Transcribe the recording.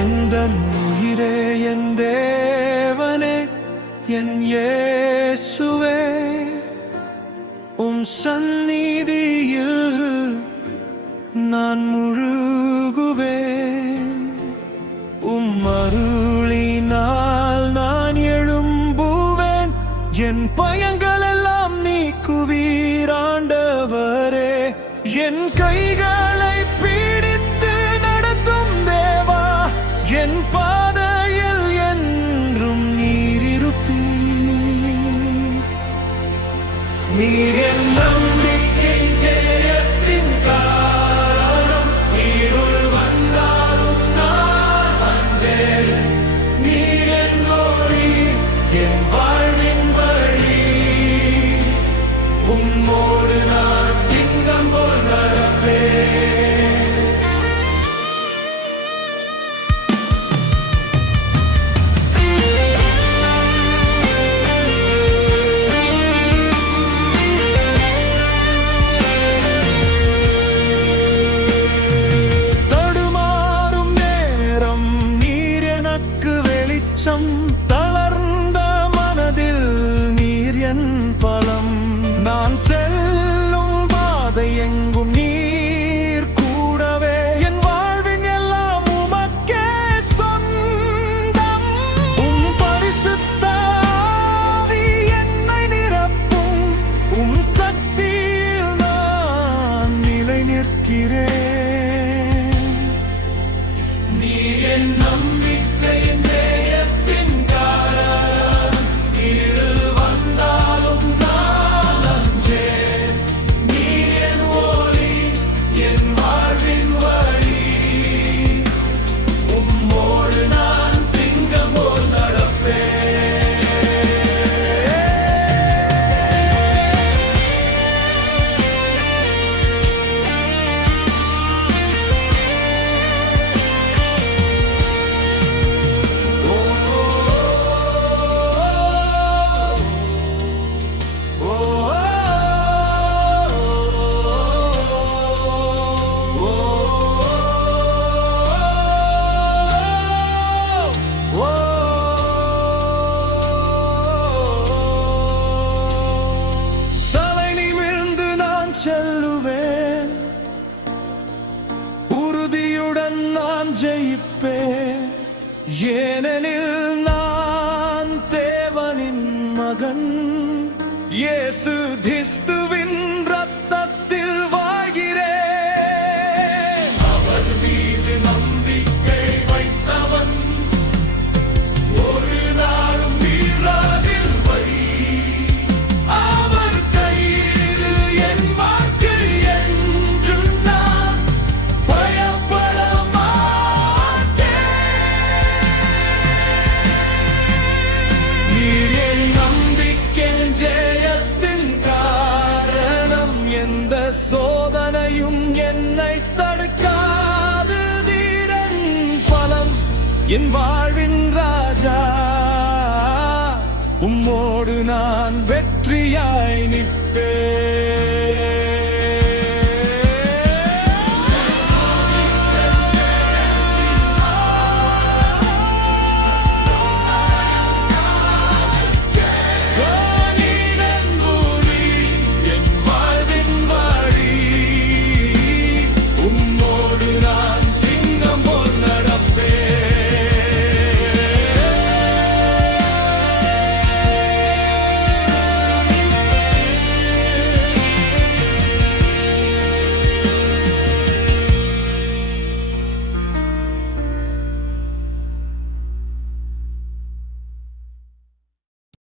எந்தன் உயிரே என் தேவனே என் இயேசுவே உம் சந்நிதியில் நான் முழுகுவேன் உம் அருளினால் நான் எழும்புவேன் என் பயங்கள் எல்லாம் நீக்குவீர் ஆண்டவரே என் கைகளை பிடித்து நடத்தும் தேவா என் பாதையில் என்றும் நீர் இருப்பீர் நீர் என் நம்பிக்கை ஜெயத்தின் காரணம் இருள் வந்தாலும் நான் அஞ்சேன் நீர் என் ஒளி என் வாழ்வின் வழி உம்மோடு நான் சிங்கம் போல் நடப்பேன் தடுமாறும் நேரம் நீர் எனக்கு வெளிச்சம் தளர்ந்த மனதில் நீர் என் பலம் நான் செல்லும் பாதை எங்கும் நீர் கூடவே என் வாழ்வின் எல்லாம் உமக்கே சொந்தம் உம் பரிசுத்த ஆவி என்னை நிரப்பும் உம் சக்தியில் நான் நிலை நிற்கிறேன் நீர் என் நம்பிக்கையின் ஜெயத்தின் காரணம் இருள் வந்தாலும் நான் அஞ்சேன் நீர் என் ஒளி என் வாழ்வின் வழி உம்மோடு நான் சிங்கம் போல் நடப்பேன் தலை நிமிர்ந்து நான் செல்லுவேன் உறுதியுடன் நான் ஜெயிப்பேன் ஏனெனில் நான் தேவனின் மகன் இயேசு கிறிஸ்துவின் இரத்தத்தில் வாழ்கிறேன் அவர் மீது நம்பிக்கை வைத்தவன் ஒரு நாளும் வீழாதில் வழி அவர் கையில் என் வாழ்க்கை என்று நான் பயப்பட மாட்டேன் நீர் என் நம்பிக்கையின் ஜெயத்தின் காரணம் எந்த சோதனையும் என்னை தடுக்காது தீரன் பலம் என் வாழ்வின் ராஜா உம்மோடு நான் வெற்றியாய் நிற்பேன்